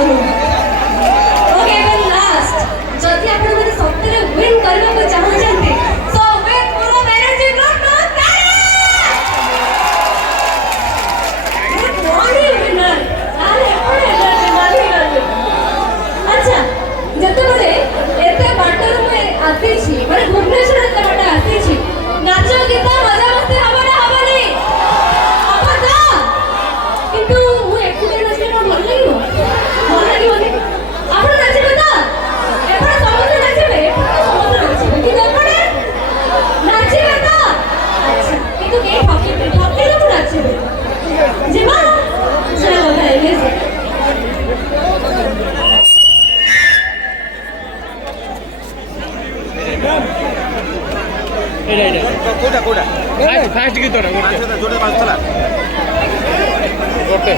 okay and last जदि आपण माने सत्तरे विन करबा को चाहछन्ते so with full of energy group नो गुड मॉर्निंग विनर आले आपण एनर्जी माली गले अच्छा जते बडे एते बाटर में आती छी माने भुवनेश्वर एते बाटा आती छी नाचो गीत मजा मस्ती हबो ना हबनी हबो तो किंतु मु एकुटे नाचले ना भल लागियो भल लागियोनी आपण नाचिबे तो एपडे समस्त नाचिबे समस्त नाचिबे कि एपडे नाचिबे तो अच्छा किंतु के ठकी ठकी लोग नाचिबे जिमा चलो गाइस কোটা কোটা ফাস্ট গীতটা করতে জোরে বাজতলা করতে